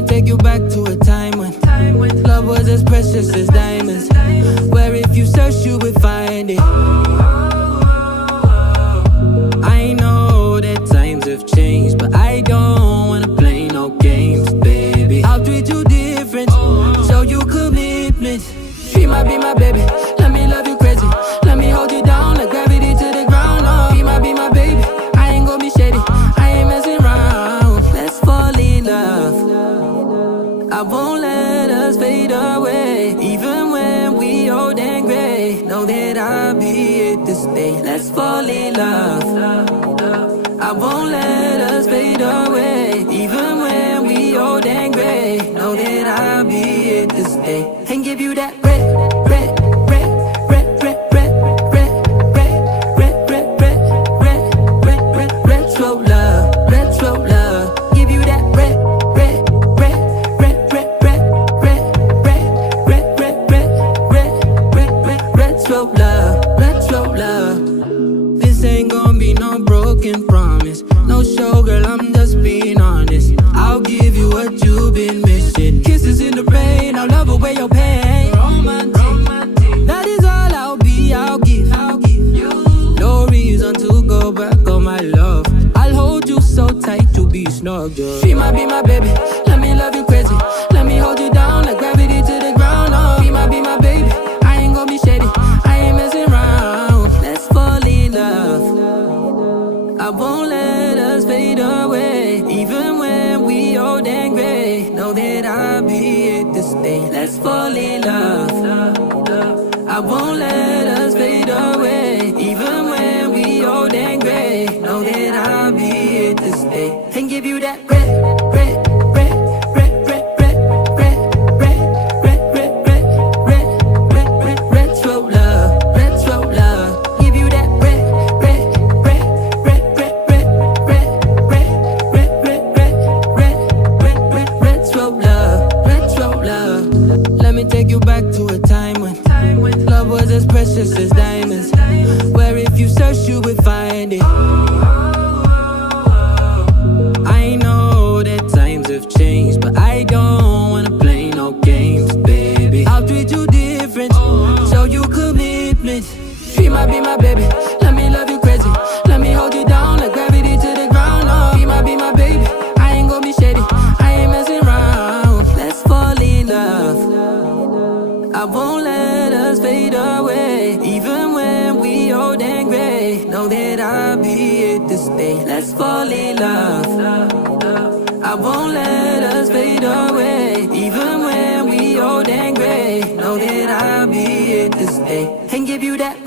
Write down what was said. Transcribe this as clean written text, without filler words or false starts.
me take you back to a time when love was as precious as diamonds, where if you search you would find it. I know that times have changed, but I don't wanna play no games, baby. I'll treat you different, show you commitment. She might be my baby, let me love you crazy. Let me hold you down like gravity to the ground. Oh, she might be my baby, I ain't gonna be shady, I ain't messing around. Let's fall in love, I won't let us fade away. Even when we old and gray, know that I'll be here to stay. Let's fall in love, I won't let us fade away. Even when we old and gray, know that I'll be here to stay. And give you that red, red, red, red, red, red, red, red, red, red, red, red, red, red, retro love, retro love. Give you that red, red, red, red, red, red, red, red, red, red, red, red, red, red, retro love, retro love. This ain't gonna be no broken promise, no show, girl, I'm just being honest. I'll give you what you've been missing. Kisses in the rain, I'll love away your pain. Romantic, that is all I'll be, I'll give you. No reason to go back on my love. I'll hold you so tight to be snug, yeah. She might be my baby, let me love you crazy. Let me hold you down like gravity to the ground. Oh, she might be my baby, I ain't gonna be shady, I ain't messing around. Let's fall in love, I won't let us fade away. Even when we old and gray, know that I'll be here to stay. Let's fall in love, I won't let us fade away. Even when we old and gray, know that I'll be here to stay. And give you that red, red, red, red, red, red, red, red, red, red, red, red, red, red, retro love, retro love. Give you that red, red, red, red, red, red, red, red, red, red, red, red, red, red, retro love, retro love. Let me take you back to a time when love was as precious as diamonds, where if you search you would find it. I know that times have changed, but I don't wanna play no games, baby. I'll treat you different, show you commitment. She might be my baby, let me love you crazy. Let me hold you down like gravity to the ground. Oh, she might be my baby, I ain't gonna be shady, I ain't messing around. Let's fall in love, I won't let us fade away. Even when we old and gray, know that I'll be here to stay. Let's fall in love, I won't let us fade away. Even when we old and gray, know that I'll be here to stay. And give you that